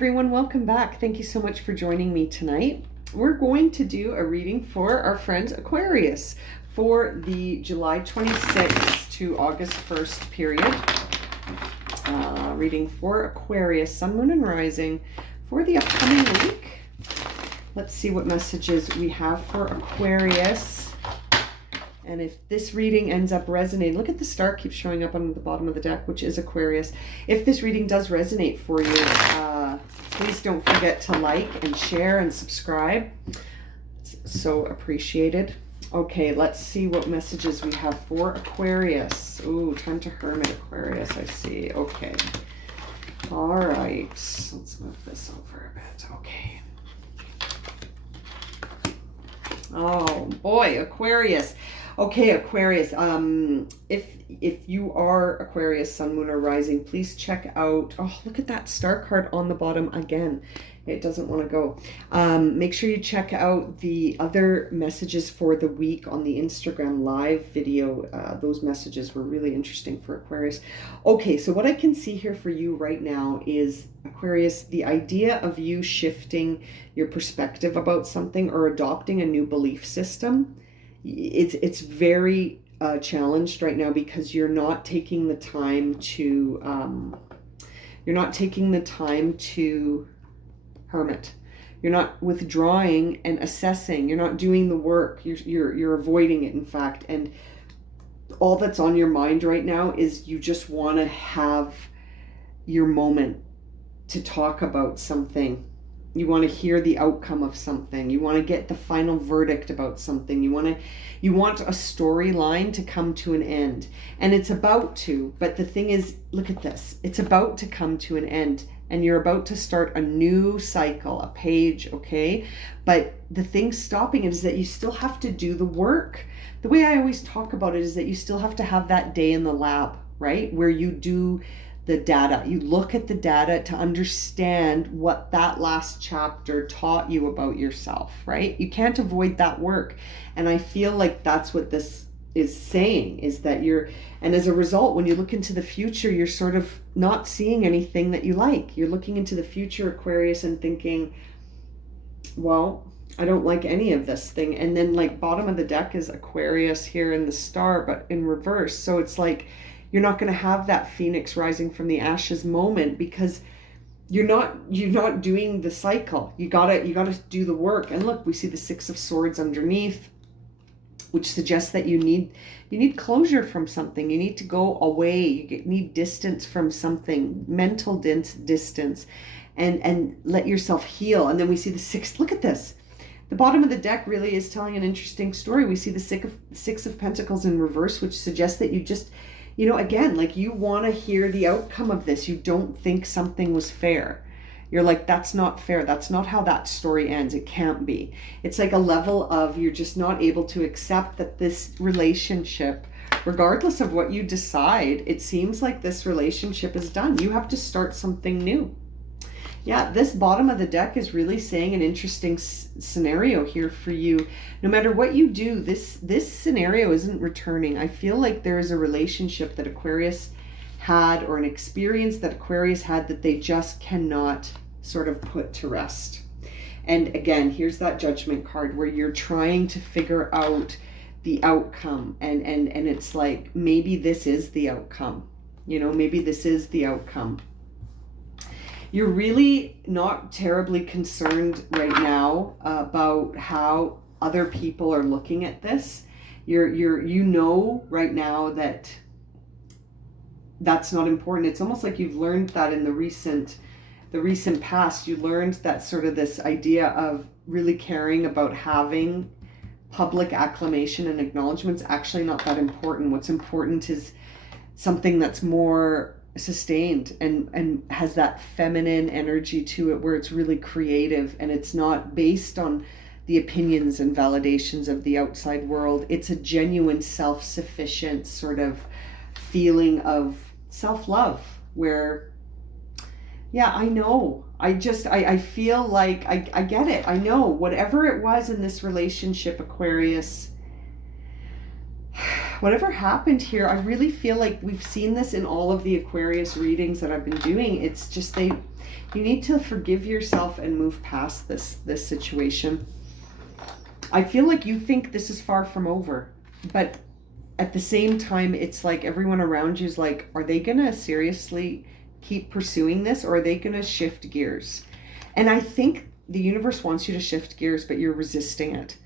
everyone, welcome back. Thank you so much for joining me tonight. We're going to do a reading for our friend Aquarius for the July 26th to August 1st period. Reading for Aquarius, Sun, Moon, and Rising for the upcoming week. Let's see what messages we have for Aquarius. And if this reading ends up resonating, look at the star keeps showing up on the bottom of the deck, which is Aquarius. If this reading does resonate for you, please don't forget to like and share and subscribe. It's so appreciated. Okay, let's see what messages we have for Aquarius. Ooh, time to hermit Aquarius, I see. Okay. All right. Let's move this over a bit. Okay. Oh, boy, Aquarius. Okay, Aquarius, if you are Aquarius, Sun, Moon, or Rising, please check out, oh, look at that star card on the bottom again. It doesn't want to go. Make sure you check out the other messages for the week on the Instagram live video. Those messages were really interesting for Aquarius. Okay, so what I can see here for you right now is, Aquarius, the idea of you shifting your perspective about something or adopting a new belief system. It's very challenged right now because you're not taking the time to hermit. You're not withdrawing and assessing. You're not doing the work. You're avoiding it, in fact. And all that's on your mind right now is you just want to have your moment to talk about something. You want to hear the outcome of something. You want to get the final verdict about something. You want a storyline to come to an end. And it's about to, but the thing is, look at this. It's about to come to an end. And you're about to start a new cycle, a page, okay? But the thing stopping it is that you still have to do the work. The way I always talk about it is that you still have to have that day in the lab, right? Where you do the data. You look at the data to understand what that last chapter taught you about yourself, right? You can't avoid that work. And I feel like that's what this is saying, is that and as a result, when you look into the future, you're sort of not seeing anything that you like. You're looking into the future, Aquarius, and thinking, well, I don't like any of this thing. And then like bottom of the deck is Aquarius here in the star, but in reverse. So it's like, you're not going to have that phoenix rising from the ashes moment because you're not doing the cycle. You gotta do the work. And look, we see the Six of Swords underneath, which suggests that you need closure from something. You need to go away. You need distance from something, mental distance, and let yourself heal. And then we see the sixth. Look at this. The bottom of the deck really is telling an interesting story. We see the Six of Pentacles in reverse, which suggests that you just, again, like you want to hear the outcome of this. You don't think something was fair. You're like, that's not fair. That's not how that story ends. It can't be. It's like a level of you're just not able to accept that this relationship, regardless of what you decide, it seems like this relationship is done. You have to start something new. Yeah, this bottom of the deck is really saying an interesting scenario here for you. No matter what you do, this scenario isn't returning. I feel like there is a relationship that Aquarius had, or an experience that Aquarius had, that they just cannot sort of put to rest. And again, here's that Judgment card where you're trying to figure out the outcome. And it's like, maybe this is the outcome. Maybe this is the outcome. You're really not terribly concerned right now about how other people are looking at this. You right now that that's not important. It's almost like you've learned that in the recent past. You learned that sort of this idea of really caring about having public acclamation and acknowledgement's actually not that important. What's important is something that's more sustained and has that feminine energy to it, where it's really creative and it's not based on the opinions and validations of the outside world. It's a genuine self-sufficient sort of feeling of self-love where, yeah, I know. I feel like I get it. I know whatever it was in this relationship, Aquarius, whatever happened here, I really feel like we've seen this in all of the Aquarius readings that I've been doing. It's just you need to forgive yourself and move past this situation. I feel like you think this is far from over, but at the same time, it's like everyone around you is like, are they gonna seriously keep pursuing this, or are they gonna shift gears? And I think the universe wants you to shift gears, but you're resisting it.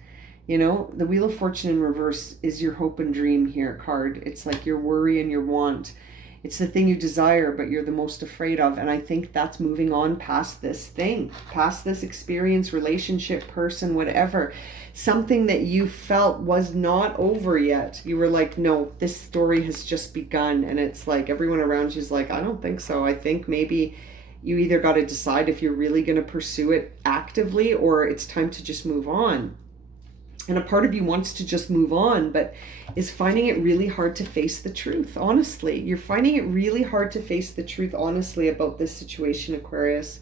You know, the Wheel of Fortune in reverse is your hope and dream here card. It's like your worry and your want. It's the thing you desire, but you're the most afraid of. And I think that's moving on past this thing, past this experience, relationship, person, whatever. Something that you felt was not over yet. You were like, no, this story has just begun. And it's like everyone around you is like, I don't think so. I think maybe you either got to decide if you're really going to pursue it actively, or it's time to just move on. And a part of you wants to just move on, but is finding it really hard to face the truth, honestly. You're finding it really hard to face the truth, honestly, about this situation, Aquarius.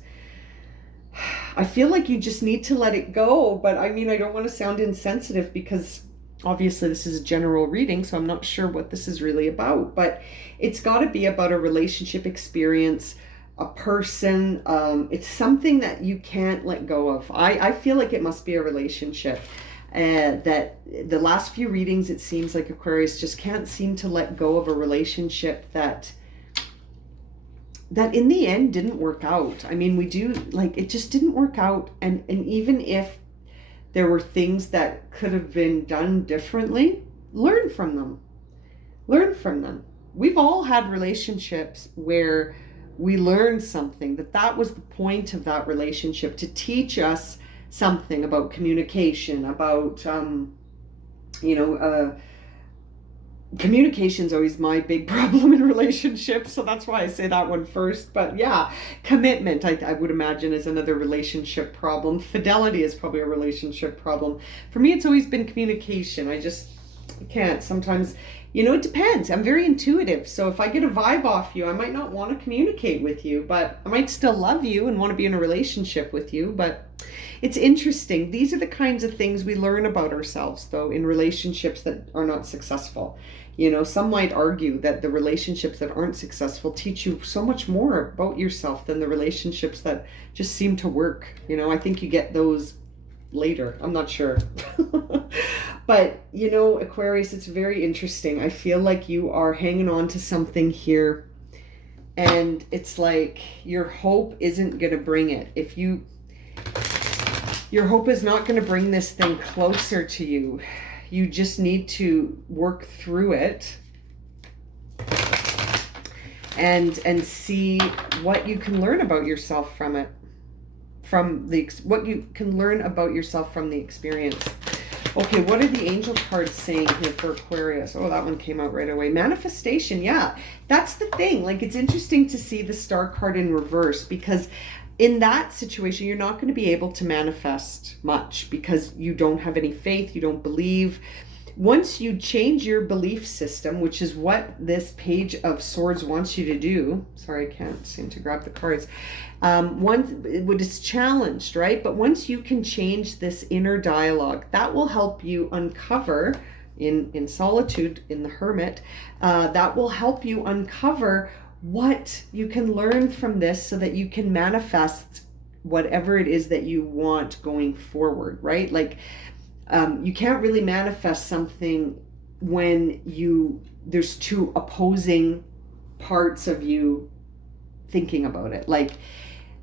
I feel like you just need to let it go, but I mean, I don't want to sound insensitive because obviously this is a general reading, so I'm not sure what this is really about, but it's got to be about a relationship experience, a person. It's something that you can't let go of. I feel like it must be a relationship. That the last few readings, it seems like Aquarius just can't seem to let go of a relationship that in the end didn't work out. I mean, it just didn't work out. And even if there were things that could have been done differently, learn from them. Learn from them. We've all had relationships where we learned something, that was the point of that relationship, to teach us something about communication, about, communication is always my big problem in relationships. So that's why I say that one first. But yeah, commitment, I would imagine, is another relationship problem. Fidelity is probably a relationship problem. For me, it's always been communication. I can't sometimes, it depends. I'm very intuitive. So if I get a vibe off you, I might not want to communicate with you, but I might still love you and want to be in a relationship with you. But it's interesting. These are the kinds of things we learn about ourselves, though, in relationships that are not successful. Some might argue that the relationships that aren't successful teach you so much more about yourself than the relationships that just seem to work. I think you get those later. I'm not sure. But, Aquarius, it's very interesting. I feel like you are hanging on to something here, and it's like your hope isn't going to bring it. Your hope is not going to bring this thing closer to you. You just need to work through it and see what you can learn about yourself from it. What you can learn about yourself from the experience. Okay, what are the angel cards saying here for Aquarius? Oh, that one came out right away. Manifestation, yeah. That's the thing. Like, it's interesting to see the Star card in reverse, because in that situation, you're not going to be able to manifest much because you don't have any faith, you don't believe. Once you change your belief system, which is what this Page of Swords wants you to do. Sorry, I can't seem to grab the cards. It's challenged, right? But once you can change this inner dialogue, that will help you uncover in solitude, in the hermit, that will help you uncover what you can learn from this so that you can manifest whatever it is that you want going forward, right? Like, you can't really manifest something when there's two opposing parts of you thinking about it. Like,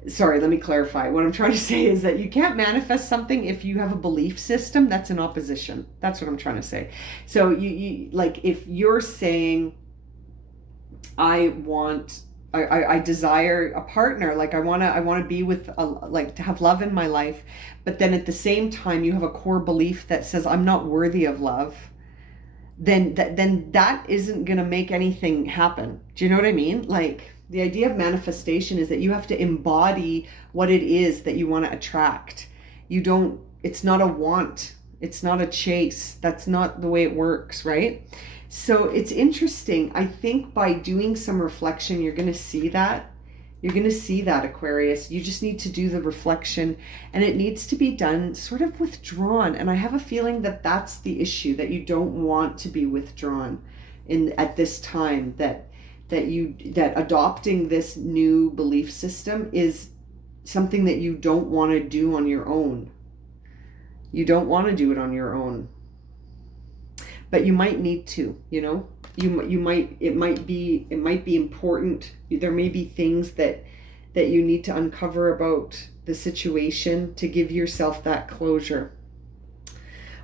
sorry, let me clarify. What I'm trying to say is that you can't manifest something if you have a belief system that's in opposition. That's what I'm trying to say. So you like, if you're saying, I desire a partner, like I want to be with to have love in my life, but then at the same time you have a core belief that says I'm not worthy of love, then that isn't going to make anything happen. Do you know what I mean? Like, the idea of manifestation is that you have to embody what it is that you want to attract. It's not a want, it's not a chase. That's not the way it works, right? So it's interesting. I think by doing some reflection, you're going to see that. You're going to see that, Aquarius. You just need to do the reflection, and it needs to be done sort of withdrawn. And I have a feeling that that's the issue, that you don't want to be withdrawn at this time, that adopting this new belief system is something that you don't want to do on your own. You don't want to do it on your own. But you might need to, you know. It might be important. There may be things that you need to uncover about the situation to give yourself that closure.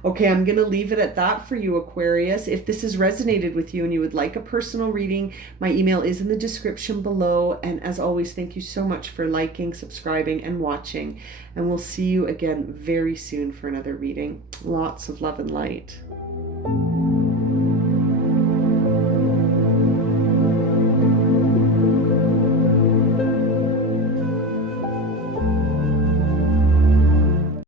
Okay, I'm going to leave it at that for you, Aquarius. If this has resonated with you and you would like a personal reading, my email is in the description below. And as always, thank you so much for liking, subscribing, and watching. And we'll see you again very soon for another reading. Lots of love and light.